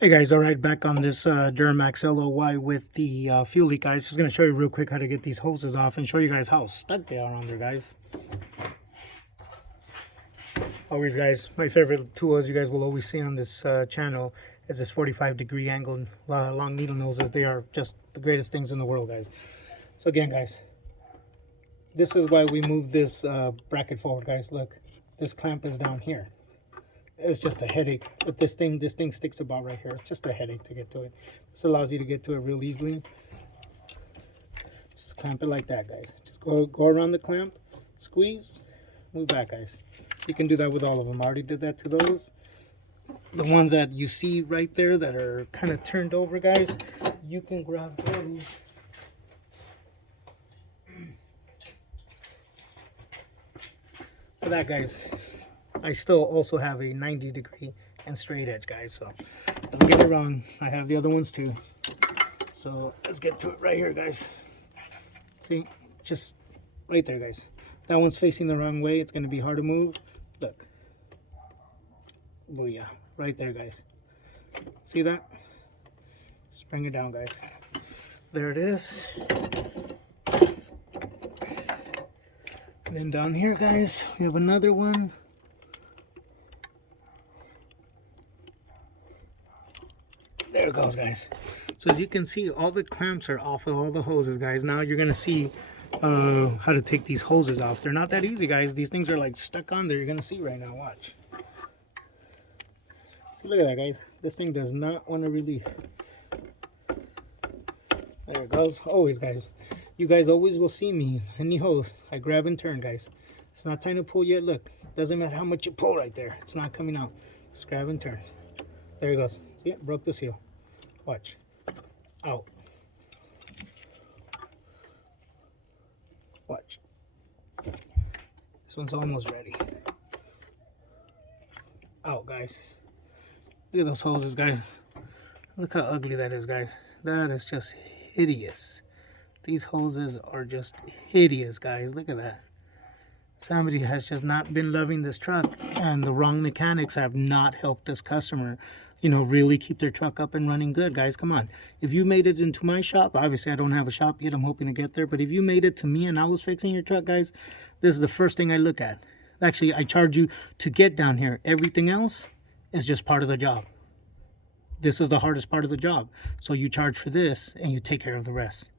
Hey guys, all right, back on this Duramax LOY with the fuel leak, guys. Just going to show you real quick how to get these hoses off and show you guys how stuck they are on there, guys. Always, guys, my favorite tool, as you guys will always see on this channel, is this 45-degree angle long needle noses. They are just the greatest things in the world, guys. So again, guys, this is why we move this bracket forward, guys. Look, this clamp is down here. It's just a headache with this thing. This thing sticks about right here. It's just a headache to get to it. This allows you to get to it real easily. Just clamp it like that, guys. Just go around the clamp, squeeze, move back, guys. You can do that with all of them. I already did that to those. The ones that you see right there that are kind of turned over, guys, you can grab those. For that, guys, I still also have a 90-degree and straight edge, guys, so don't get it wrong. I have the other ones too. So let's get to it right here, guys. See, just right there, guys. That one's facing the wrong way. It's going to be hard to move. Look. Booyah. Right there, guys. See that? Just bring it down, guys. There it is. And then down here, guys, we have another one. There it goes, guys. So as you can see, all the clamps are off of all the hoses, guys. Now you're gonna see how to take these hoses off. They're not that easy, guys. These things are like stuck on there. You're gonna see right now. Watch. See, look at that, guys. This thing does not want to release. There it goes. Always, guys. You guys always will see me. Any hose, I grab and turn, guys. It's not time to pull yet. Look, doesn't matter how much you pull right there. It's not coming out. Just grab and turn. There it goes. See it? Broke the seal. Watch. Out. Watch. This one's almost ready. Out, guys. Look at those hoses, guys. Look how ugly that is, guys. That is just hideous. These hoses are just hideous, guys. Look at that. Somebody has just not been loving this truck, and the wrong mechanics have not helped this customer, you know, really keep their truck up and running good, guys. Come on. If you made it into my shop, obviously I don't have a shop yet. I'm hoping to get there. But if you made it to me and I was fixing your truck, guys, this is the first thing I look at. Actually, I charge you to get down here. Everything else is just part of the job. This is the hardest part of the job. So you charge for this and you take care of the rest.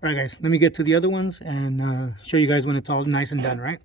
All right, guys, let me get to the other ones and show you guys when it's all nice and done, right?